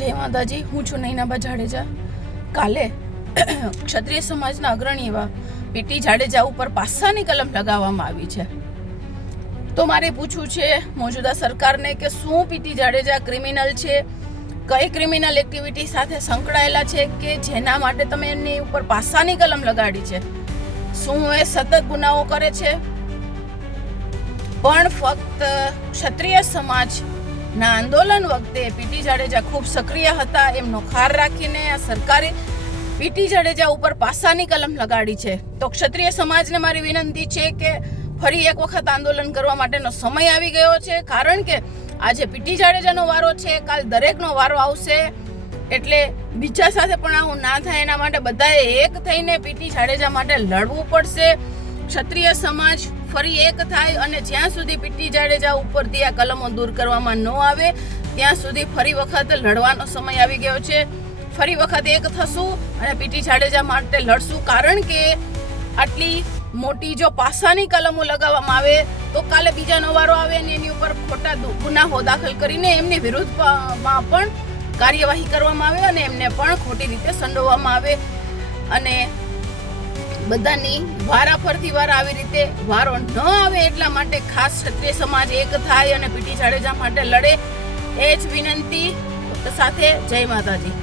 જય માતાજી, હું છું નૈનાબા જાડેજા. કાલે ક્ષત્રિય સમાજના અગ્રણી એવા પીટી જાડેજા ઉપર પાસાની કલમ લગાવવામાં આવી છે. તો મારે પૂછવું છે મોજૂદા સરકારને કે શું પીટી જાડેજા ક્રિમિનલ છે? કઈ ક્રિમિનલ એક્ટિવિટી સાથે સંકળાયેલા છે કે જેના માટે તમે એમની ઉપર પાસાની કલમ લગાડી છે? શું એ સતત ગુનાઓ કરે છે? પણ ફક્ત ક્ષત્રિય સમાજના આંદોલન વખતે પીટી જાડેજા ખૂબ સક્રિય હતા. એમનો ખાર રાખીને આ સરકારે પીટી જાડેજા ઉપર પાસાની કલમ લગાડી છે. તો ક્ષત્રિય સમાજને મારી વિનંતી છે કે ફરી એક વખત આંદોલન કરવા માટેનો સમય આવી ગયો છે. કારણ કે આજે પીટી જાડેજાનો વારો છે, કાલ દરેકનો વારો આવશે. એટલે બીજા સાથે પણ આવું ના થાય એના માટે બધાએ એક થઈને પીટી જાડેજા માટે લડવું પડશે. ક્ષત્રિય સમાજ ફરી એક થાય અને જ્યાં સુધી પીટી જાડેજા ઉપરથી આ કલમો દૂર કરવામાં ન આવે ત્યાં સુધી ફરી વખત લડવાનો સમય આવી ગયો છે. ફરી વખત એક થશું અને પીટી જાડેજા માટે લડશું. કારણ કે આટલી મોટી જો પાસાની કલમો લગાવવામાં આવે તો કાલે બીજાનો વારો આવે અને એની ઉપર ખોટા ગુનાઓ દાખલ કરીને એમની વિરુદ્ધમાં પણ કાર્યવાહી કરવામાં આવે અને એમને પણ ખોટી રીતે સંડોવવામાં આવે. અને બધાની વારા ફરતી વાર આવી રીતે વારો ન આવે એટલા માટે ખાસ ક્ષત્રિય સમાજ એક થાય અને પીટી જાડેજા માટે લડે, એ જ વિનંતી સાથે. જય માતાજી.